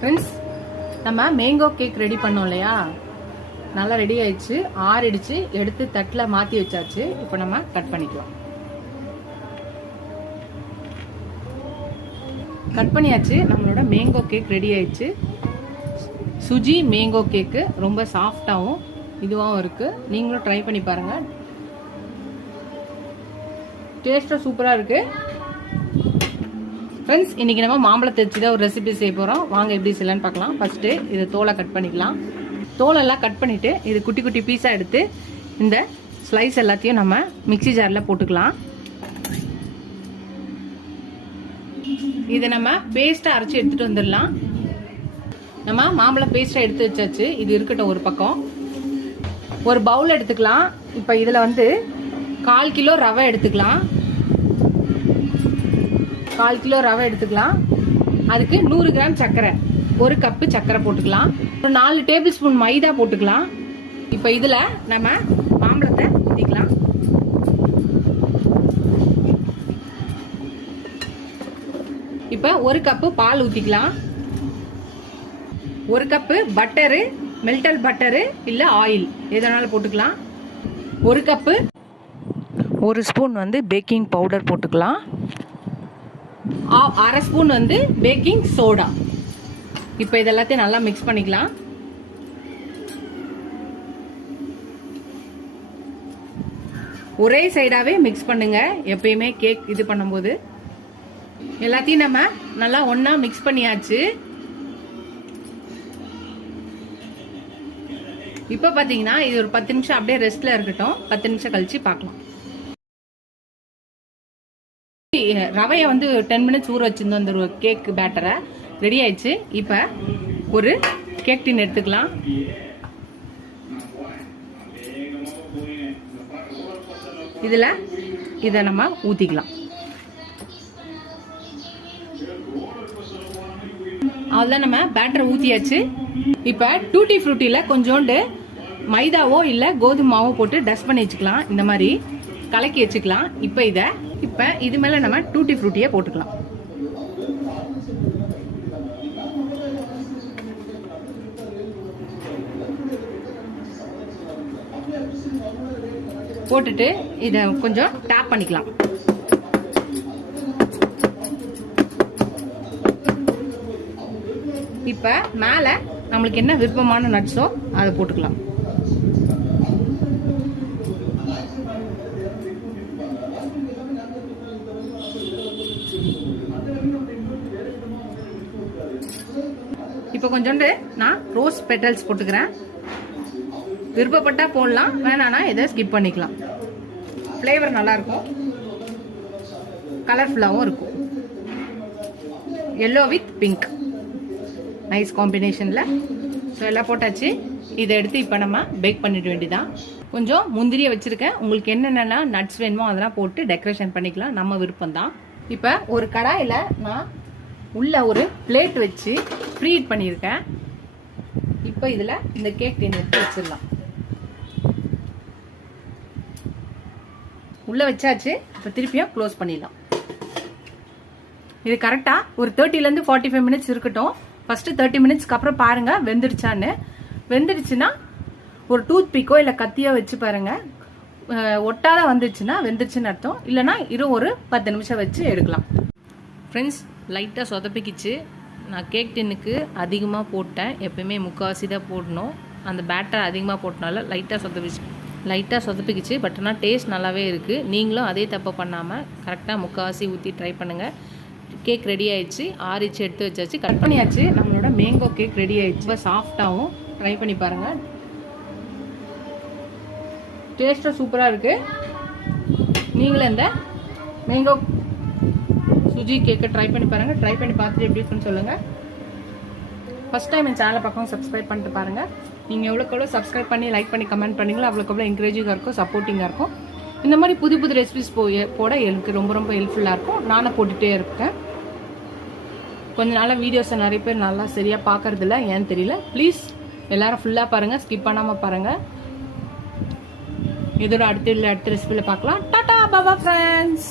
Friends, நம்ம mango cake ready பண்ணோம் இல்லையா, நல்லா ரெடி ஆயிடுச்சு. ஆறிடுச்சு. எடுத்து தட்டில் மாற்றி வச்சாச்சு. இப்போ நம்ம கட் பண்ணிக்கலாம். கட் பண்ணியாச்சு. நம்மளோட மேங்கோ கேக் ரெடி ஆயிடுச்சு. சுஜி மேங்கோ கேக்கு ரொம்ப சாஃப்டாகவும் இதுவாகவும் இருக்குது. நீங்களும் ட்ரை பண்ணி பாருங்கள். டேஸ்ட்டாக சூப்பராக இருக்குது. ஃப்ரெண்ட்ஸ், இன்றைக்கி நம்ம மாம்பழத்தை வச்சு தான் ஒரு ரெசிபி செய்ய போகிறோம். வாங்க எப்படி செய்யலான்னு பார்க்கலாம். ஃபஸ்ட்டு இதை தோலை கட் பண்ணிக்கலாம். தோலெல்லாம் கட் பண்ணிவிட்டு இது குட்டி குட்டி பீஸாக எடுத்து இந்த ஸ்லைஸ் எல்லாத்தையும் நம்ம மிக்சி ஜாரில் போட்டுக்கலாம். இதை நம்ம பேஸ்ட்டாக அரைச்சி எடுத்துகிட்டு வந்துடலாம். நம்ம மாம்பழம் பேஸ்ட்டாக எடுத்து வச்சாச்சு. இது இருக்கட்டும் ஒரு பக்கம். ஒரு பவுல் எடுத்துக்கலாம். இப்போ இதில் 1/4 கிலோ ரவை எடுத்துக்கலாம். 1/4 கிலோ ரவை எடுத்துக்கலாம். அதுக்கு 100 கிராம் சர்க்கரை, 1 கப்பு சர்க்கரை போட்டுக்கலாம். ஒரு 4 டேபிள் ஸ்பூன் மைதா போட்டுக்கலாம். இப்போ இதில் நம்ம மாம்பழத்தை ஊற்றிக்கலாம். இப்போ 1 கப்பு பால் ஊற்றிக்கலாம். 1 கப்பு பட்டரு, மெல்டல் பட்டரு இல்லை ஆயில் எதனாலும் போட்டுக்கலாம். 1 கப்பு 1 ஸ்பூன் பேக்கிங் பவுடர் போட்டுக்கலாம். 1/2 ஸ்பூன் பேக்கிங் சோடா. இப்போ இதெல்லாத்தையும் நல்லா மிக்ஸ் பண்ணிக்கலாம். ஒரே சைடாவே மிக்ஸ் பண்ணுங்க. எப்பயுமே கேக் இது பண்ணும்போது எல்லாத்தையும் நம்ம நல்லா ஒண்ணா மிக்ஸ் பண்ணியாச்சு. இப்போ பாத்தீங்கன்னா இது ஒரு 10 நிமிஷம் அப்படியே ரெஸ்ட்ல இருக்கட்டும். 10 நிமிஷம் கழிச்சு பார்க்கலாம். ரவையை 10 மினிட்ஸ் ஊற வச்சிருந்தோம். அந்த கேக் பேட்டரை ரெடி ஆயிடுச்சு. இப்போ ஒரு கேக் டின் எடுத்துக்கலாம். இதில் இதை நம்ம ஊற்றிக்கலாம். அவ்வளோதான், நம்ம பேட்டரை ஊற்றியாச்சு. இப்போ டூட்டி ஃப்ரூட்டியில் கொஞ்சோண்டு மைதாவோ இல்லை கோதுமாவோ போட்டு டஸ்ட் பண்ணி வச்சுக்கலாம். இந்த மாதிரி கலக்கி வச்சுக்கலாம். இப்போ இது மேல நம்ம டூட்டி ஃப்ரூட்டியை போட்டுக்கலாம். போட்டுட்டு இதை கொஞ்சம் டேப் பண்ணிக்கலாம். இப்ப மேல நம்மளுக்கு என்ன விருப்பமான நட்ஸோ அதை போட்டுக்கலாம். இப்போ கொஞ்சோண்டு நான் ரோஸ் பெட்டல்ஸ் போட்டுக்கிறேன். விருப்பப்பட்டா போடலாம், வேணானா இதை ஸ்கிப் பண்ணிக்கலாம். ஃப்ளேவர் நல்லா இருக்கும், கலர்ஃபுல்லாகவும் இருக்கும். எல்லோ வித் பிங்க் நைஸ் காம்பினேஷனில். ஸோ எல்லாம் போட்டாச்சு. இதை எடுத்து இப்போ நம்ம பேக் பண்ணிட வேண்டியதான். கொஞ்சம் முந்திரியை வச்சுருக்கேன். உங்களுக்கு என்னென்ன நட்ஸ் வேணுமோ அதெல்லாம் போட்டு டெக்கரேஷன் பண்ணிக்கலாம். நம்ம விருப்பம் தான். இப்போ ஒரு கடாயில் நான் உள்ள ஒரு பிளேட் வச்சு ப்ரீஹீட் பண்ணியிருக்கேன். இப்போ இதில் இந்த கேக் டின் எடுத்து வச்சிடலாம். உள்ள வச்சாச்சு. இப்போ திருப்பியும் க்ளோஸ் பண்ணிடலாம். இது கரெக்டாக ஒரு 30 to 45 மினிட்ஸ் இருக்கட்டும். ஃபர்ஸ்ட் 30 மினிட்ஸ்க்கு அப்புறம் பாருங்க வெந்துடுச்சான்னு. வெந்துடுச்சுன்னா ஒரு டூத் பிக்கோ இல்லை கத்தியோ வச்சு பாருங்க. ஒட்டாத வந்துடுச்சுன்னா வெந்துடுச்சுன்னு அர்த்தம். இல்லைன்னா ஒரு 10 நிமிஷம் வச்சு எடுக்கலாம். ஃப்ரெண்ட்ஸ், லைட்டாக சொதப்பிக்கிச்சு. நான் கேக் டின்னுக்கு அதிகமாக போட்டேன். எப்பயுமே முக்கால்வாசி தான் போடணும். அந்த பேட்டர் அதிகமாக போட்டனால லைட்டாக சொதப்பிக்கிச்சு. பட் ஆனால் டேஸ்ட் நல்லாவே இருக்குது. நீங்களும் அதே தப்பு பண்ணாமல் கரெக்டாக முக்கால்வாசி ஊற்றி ட்ரை பண்ணுங்கள். கேக் ரெடி ஆயிடுச்சு. ஆறிச்சு எடுத்து வச்சாச்சு. கட் பண்ணியாச்சு. நம்மளோட மேங்கோ கேக் ரெடி ஆயிடுச்சு. ரொம்ப சாஃப்டாகவும் ட்ரை பண்ணி பாருங்கள். டேஸ்ட்டாக சூப்பராக இருக்குது. நீங்களும் இந்த மேங்கோ சுஜி கேக்கை ட்ரை பண்ணி பாருங்கள். ட்ரை பண்ணி பார்த்துட்டு எப்படி இருக்குன்னு சொல்லுங்கள். ஃபஸ்ட் டைம் என் சேனலை பக்கம் சப்ஸ்கிரைப் பண்ணிட்டு பாருங்கள். நீங்கள் எவ்வளோக்கு சப்ஸ்கிரைப் பண்ணி லைக் பண்ணி கமெண்ட் பண்ணிங்களோ அவ்வளோக்கு என்கரேஜிங்காக இருக்கும், சப்போர்ட்டிங்காக இருக்கும். இந்த மாதிரி புது புது ரெசிபிஸ் போட எனக்கு ரொம்ப ரொம்ப ஹெல்ப்ஃபுல்லாக இருக்கும். நானும் போட்டுகிட்டே இருக்கேன். கொஞ்ச நாளாக வீடியோஸை நிறைய பேர் நல்லா சரியாக பார்க்கறதில்ல, ஏன்னு தெரியல. ப்ளீஸ் எல்லாரும் ஃபுல்லாக பாருங்கள், ஸ்கிப் பண்ணாமல் பாருங்கள். இதோட அடுத்த ரெசிபியில் பார்க்கலாம். டாடா பாபா ஃப்ரெண்ட்ஸ்.